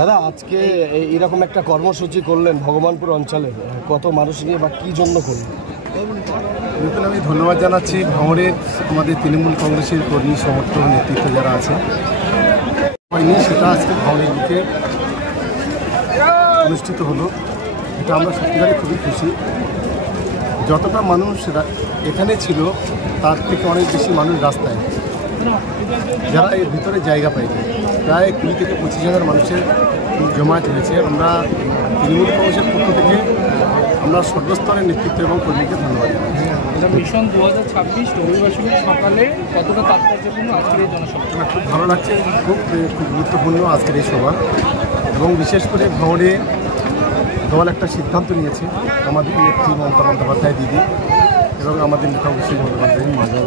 দাদা, আজকে এরকম একটা কর্মসূচি করলেন ভগবানপুর অঞ্চলে, কত মানুষ নিয়ে বা কী জন্য করলেন? দেখুন, আমি ধন্যবাদ জানাচ্ছি ভাঙড়ের আমাদের তৃণমূল কংগ্রেসের কর্মী সমর্থক নেতৃত্ব যারা আছে হয়নি, সেটা আজকে ভাঙড়ের বুকে অনুষ্ঠিত হলো। এটা আমরা সত্যিকারে খুবই খুশি। যতটা মানুষ এখানে ছিল তার থেকে অনেক বেশি মানুষ রাস্তায়, যারা এর ভিতরে জায়গা পায়নি। প্রায় 20 থেকে 25,000 মানুষের জমায়েত হয়েছে। আমরা তৃণমূল কংগ্রেসের পক্ষ থেকে আমরা সর্বস্তরের নেতৃত্ব এবং কর্মীকে ধন্যবাদ জানাই। মিশন 2026 রবিবার সকালে কতটা তাৎপর্যপূর্ণ আজকের এই জনসভা? খুব ভালো লাগছে, খুব গুরুত্বপূর্ণ আজকের এই সভা। এবং বিশেষ করে ভাঙড়ে দল একটা সিদ্ধান্ত নিয়েছে, আমাদের নেত্রী মমতা বন্দ্যোপাধ্যায় দিদি এবং আমাদের নেতা অভিষেক বন্দ্যোপাধ্যায় মাজা।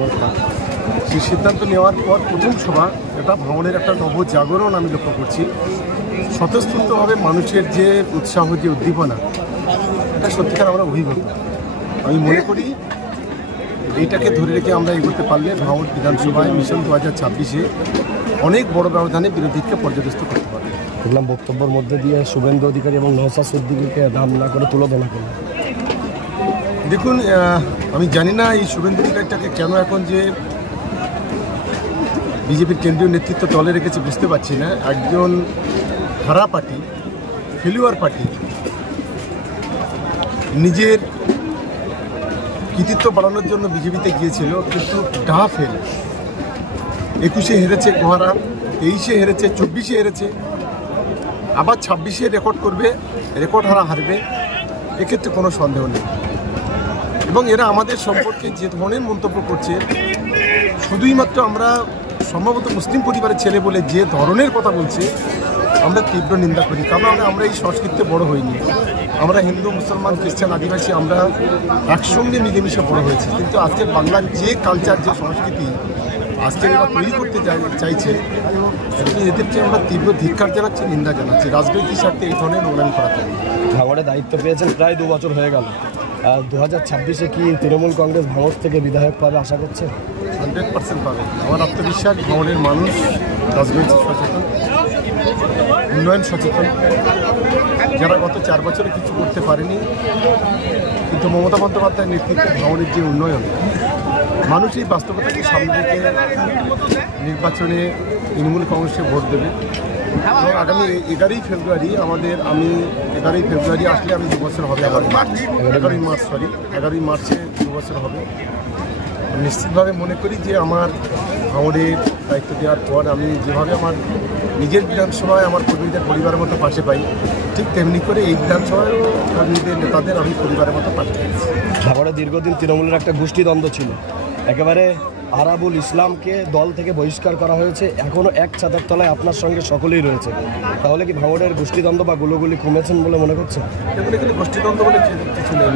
সেই সিদ্ধান্ত নেওয়ার পর প্রথম সভা, এটা ভাঙড়ের একটা নবজাগরণ আমি লক্ষ্য করছি। স্বতঃস্ফূর্তভাবে মানুষের যে উৎসাহ, যে উদ্দীপনা, এটা সত্যিকার আমরা অভিভূত। আমি মনে করি এইটাকে ধরে রেখে আমরা এগোতে পারলে ভাঙড় বিধানসভায় মিশন 2026-এ অনেক বড় ব্যবধানে বিরোধীকে পর্যদস্ত করতে পারবে। দেখলাম বক্তব্যের মধ্যে দিয়ে শুভেন্দু অধিকারী এবং নওশাদ সিদ্দিকীকে দাম না করে তুলোধনা করলেন। দেখুন, আমি জানি না এই শুভেন্দু অধিকারীটাকে কেন এখন যে বিজেপির কেন্দ্রীয় নেতৃত্ব দলে রেখেছে বুঝতে পারছি না। একজন হারা পার্টি, ফেলিওয়ার পার্টি, নিজের কৃতিত্ব বাড়ানোর জন্য বিজেপিতে গিয়েছিল, কিন্তু ডা ফেল। 21-এ হেরেছে গোহারা, 23-এ হেরেছে, 24-এ হেরেছে, আবার 26-এ রেকর্ড করবে, রেকর্ড হারবে, এক্ষেত্রে কোনো সন্দেহ নেই। এবং এরা আমাদের সম্পর্কে যে ধরনের মন্তব্য করছে, শুধুই মাত্র আমরা সম্ভবত মুসলিম পরিবারের ছেলে বলে যে ধরনের কথা বলছে, আমরা তীব্র নিন্দা করি। কারণ আমরা এই সংস্কৃতিতে বড় হইনি। আমরা হিন্দু, মুসলমান, খ্রিস্টান, আদিবাসী আমরা একসঙ্গে মিলেমিশে বড় হয়েছি। কিন্তু আজকের বাংলার যে কালচার, যে সংস্কৃতি আজকে এরা তৈরি করতে চাইছে, এদেরকে আমরা তীব্র ধিক্কার জানাচ্ছি, নিন্দা জানাচ্ছি। রাজনৈতিক স্বার্থে এই ধরনের নোংরামি করা যায়। ভাঙড়ে দায়িত্ব পেয়েছেন প্রায় 2 বছর হয়ে গেল। 2026-এ কি তৃণমূল কংগ্রেস ভাঙড় থেকে বিধায়ক পাবে আশা করছে? 100% পাবে। আমার আত্মবিশ্বাস, ভাঙড়ের মানুষ রাজনৈতিক সচেতন, উন্নয়ন সচেতন। যারা গত 4 বছরে কিছু করতে পারেনি, কিন্তু মমতা বন্দ্যোপাধ্যায়ের নেতৃত্বে ভাঙড়ের যে উন্নয়ন, মানুষ এই বাস্তবতাকে সামনে রেখে নির্বাচনে তৃণমূল কংগ্রেসে ভোট দেবে। এবং আগামী 11ই ফেব্রুয়ারি আমি 11ই ফেব্রুয়ারি আসলে আমি 2 বছর হবে। 11ই মার্চে 2 বছর হবে। নিশ্চিতভাবে মনে করি যে আমার ভাঙড়ের দায়িত্ব দেওয়ার পর আমি যেভাবে আমার নিজের বিধানসভায় আমার কর্মীদের পরিবারের মতো পাশে পাই, ঠিক তেমনি করে এই বিধানসভায় কর্মীদের, নেতাদের আমি পরিবারের মতো পাশে পেয়েছি। ভাঙড়ে দীর্ঘদিন তৃণমূলের একটা গোষ্ঠীদ্বন্দ্ব ছিল, একেবারে আরাবুল ইসলামকে দল থেকে বহিষ্কার করা হয়েছে, এখনও এক ছাতার তলায় আপনার সঙ্গে সকলেই রয়েছে। তাহলে কি ভাঙড়ের গোষ্ঠীদ্বন্দ্ব বা গুলোগুলি কমেছেন বলে মনে করছেন? এখানে কিন্তু গোষ্ঠীদ্বন্দ্ব বলে কিছু নেই।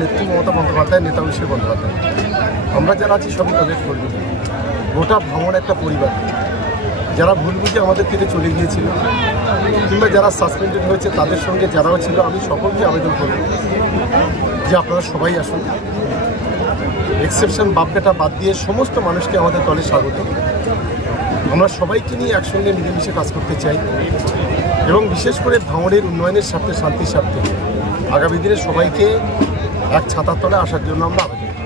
নেত্রী মমতা বন্দ্যোপাধ্যায়, নেতা অভিষেক বন্দ্যোপাধ্যায়, আমরা যারা আছি সবই তাদের কর্মী। গোটা ভাঙড় একটা পরিবার। যারা ভুল বুঝে আমাদের থেকে চলে গিয়েছিল, কিংবা যারা সাসপেন্ডেড হয়েছে, তাদের সঙ্গে যারাও ছিল, আমি সকলকে আবেদন করব যে আপনারা সবাই আসুন। এক্সেপশন বাপটা বাদ দিয়ে সমস্ত মানুষকে আমাদের দলে স্বাগত। আমরা সবাইকে নিয়ে একসঙ্গে মিলেমিশে কাজ করতে চাই, এবং বিশেষ করে ভাঙড়ের উন্নয়নের স্বার্থে, শান্তির স্বার্থে আগামী দিনে সবাইকে এক ছাতার তলে আসার জন্য আমরা আবেদন করি।